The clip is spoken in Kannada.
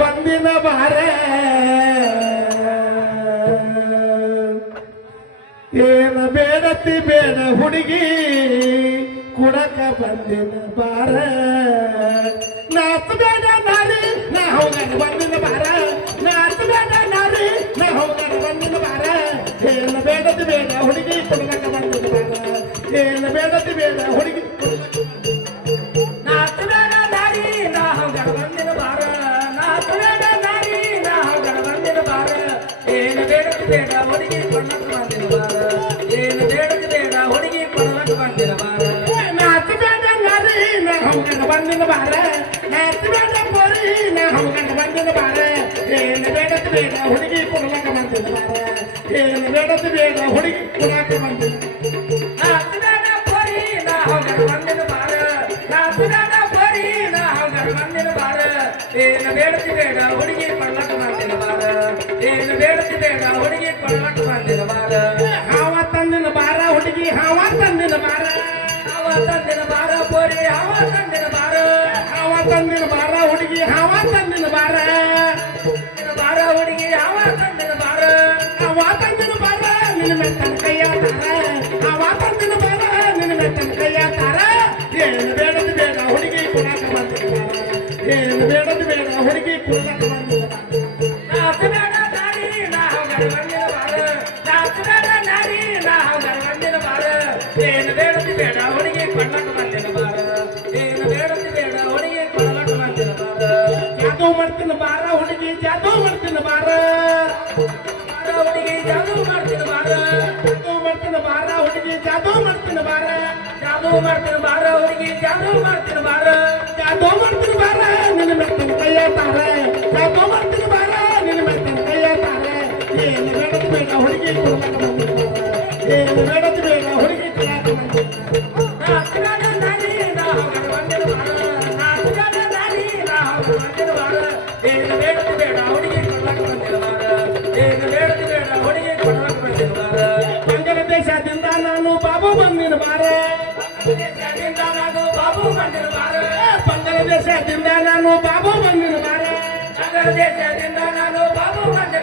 ಬಂದಿನ ಬಾರ ಏನ ಬೇಡತಿ ಬೇಡ ಹುಡುಗಿ ಕುಡಕ ಬಂದಿನ ಬಾರ ನಾಚ ಬೇಡ ನಾರಿ ನಾ ಹೋಗಣ ಬಂದಿನ ಬಾರ ನಾಚ ಬೇಡ ನಾರಿ ನಾ ಹೋಗಣ ಬಂದಿನ ಬಾರ ಏನ ಬೇಡತಿ ಬೇಡ ಹುಡುಗಿ ಕುಡಕ ಬಂದಿನ ಬಾರ ಏನ ಬೇಡತಿ ಬೇಡ ಹುಡುಗಿ ನಾಚ ಬೇಡ ನಾರಿ ನಾ ಹೋಗಣ ಬಂದಿನ ಬಾರ ನಾಚ ಬೇಡ ನಾರಿ ನಾ ಹೋಗಣ ಬಂದಿನ ಬಾರ ಏನ ಬೇಡತಿ ಬೇಡ ಹುಡುಗಿ ಕುಡಕ ಬಂದಿನ ಬಾರ ಏನ ಬೇಡತಿ ಬೇಡ ಹುಡುಗಿ ಕುಡಕ ಬಂದಿನ ಬಾರ ನಾಚ ಬೇಡ ನಾರಿ ನಾ ಹೋಗಣ ಬಂದಿನ ಬಾರ ನಾಚ ಬೇಡ ಪೊರಿ ನಾ ಹೋಗಣ ಬಂದಿನ ಬಾರ ಏನ ಬೇಡತಿ ಬೇಡ ಹುಡುಗಿ ಕುಡಕ ಬಂದಿನ ಬಾರ ಏನ ಬೇಡತಿ ಬೇಡ ಹುಡುಗಿ ಕುಡಕ ಬಂದಿನ ನಾಚ ಬೇಡ ಪೊರಿ ನಾ ಹೋಗಣ ಬಂದಿನ ಬಾರ ನಾಚ ಬೇಡ ಪೊರಿ ನಾ ಹೋಗಣ ಬಂದಿನ ಬಾರ ಏನ ಬೇಡತಿ ಬೇಡ ಹುಡುಗಿ ಕುಡಕ ಬಂದಿನ ಬಾರ ಏನ ಬೇಡತಿ ಬೇಡ ಹುಡುಗಿ ಕುಡಕ ಬಂದಿನ ಬಾರ ಹಾವ ತಂದಿನ ಬಾರ ಹುಡುಗಿ ಹಾವ ತಂದಿನ ಬಾರ ಹಾವ ತಂದಿನ ಬಾರ ಪೊರಿ ಹಾವ ತಂದಿನ ಬಾರ ಹಾವ ತಂದಿನ ಬಾರ ಹುಡುಗಿ ಹಾವ ತಂದಿನ ಬಾರ ಬಾರ ಹುಡುಗಿ ಹಾವ ತಂದಿನ ಬಾರ ಹಾವ ತಂದಿನ ಬಾರ ನಿನ್ನ ಮೆತ್ತನ ಕೈಯ ತಾರ ಹಾವ ತಂದಿನ ಬಾರ ನಿನ್ನ ಮೆತ್ತನ ಕೈಯ ತಾರ ಏನು ಬೇಡದ ಬೇಡ ಹುಡುಗಿ ಕುಡಕ ಬಂದಿನ ಬಾರ ಏನು ಬೇಡದ ಬೇಡ ಹುಡುಗಿ ಕುಡಕ ಬಂದಿನ ಬಾರ ನಾಚ ಬೇಡ ನಾರಿ ನಾ ಹೋಗಣ ಬಂದಿನ ಬಾರ ನಾಚ ಬೇಡ ನಾರಿ ನಾ ಹೋಗಣ ಬಂದಿನ ಬಾರ ಏನು ಬೇಡತಿ ಬೇಡ ಹುಡುಗಿ ಕೊಳ್ಳಕ ಬಂದಿನ ಬಾರ ಏನು ಬೇಡತಿ ಬೇಡ ಹುಡುಗಿ ಕೊಳ್ಳಕ ಬಂದಿನ ಬಾರ ಜಾದೂ ಮಾಡ್ತಿನ ಬಾರ ಹುಡುಗಿ ಜಾದೂ ಮಾಡ್ತಿನ ಬಾರ ಬಾರ ಹುಡುಗಿ ಜಾದೂ ಮಾಡ್ತಿನ ಬಾರ ಜಾದೂ ಮಾಡ್ತಿನ ಬಾರ ಹುಡುಗಿ ಜಾದೂ ಮಾಡ್ತಿನ ಬಾರ ಜಾದೂ ಮಾಡ್ತಿನ ಬಾರ ಹುಡುಗಿ ಜಾದೂ ಮಾಡ್ತಿನ ಬಾರ ಜಾದೂ ಮಾಡ್ತಿನ ಬಾರ ನಿನ್ನ ಮೆತ್ತನ ಕೈಯ ತಾರ ಜಾದೂ ಮಾಡ್ತಿನ ಬಾರ ನಿನ್ನ ಮೆತ್ತನ ಕೈಯ ತಾರ ಏನು ಬೇಡದ ಬೇಡ ಹುಡುಗಿ ಕುಡಕ ಬಂದಿನ ಬಾರ ಏನು ಬೇಡದ ಬೇಡ ಹುಡುಗಿ ಕುಡಕ ಬಂದಿನ ನಾಚ ಬೇಡ ನಾರಿ ನಾ ಹೋಗಣ ಬಂದಿನ ಬಾರ ನಾಚ ಬೇಡ ನಾರಿ ನಾ ಹೋಗಣ ಬಂದಿನ ಬಾರ ಏನು ಬೇಡತಿ ಬೇಡ ಹುಡುಗಿ ಕೊಳ್ಳಕ ಬಂದಿನ ಬಾರ ಏನು ಬೇಡತಿ ಬೇಡ ಹುಡುಗಿ ಕೊಳ್ಳಕ ಬಂದಿನ ಬಾರ ಬಾಂಗ್ಲಾದೇಶದಿಂದ ನಾನು ಬಾಬು ಬಂದಿನ ಬಾರ ದೇಶದಿಂದ ನಾನು ಬಾಬು ಬಂದಿನ ಬಾರ ಬಾಂಗ್ಲಾದೇಶದಿಂದ ನಾನು ಬಾಬು ಬಂದಿನ ಬಾರ ದೇಶದಿಂದ ನಾನು ಬಾಬು ಬಂದಿನ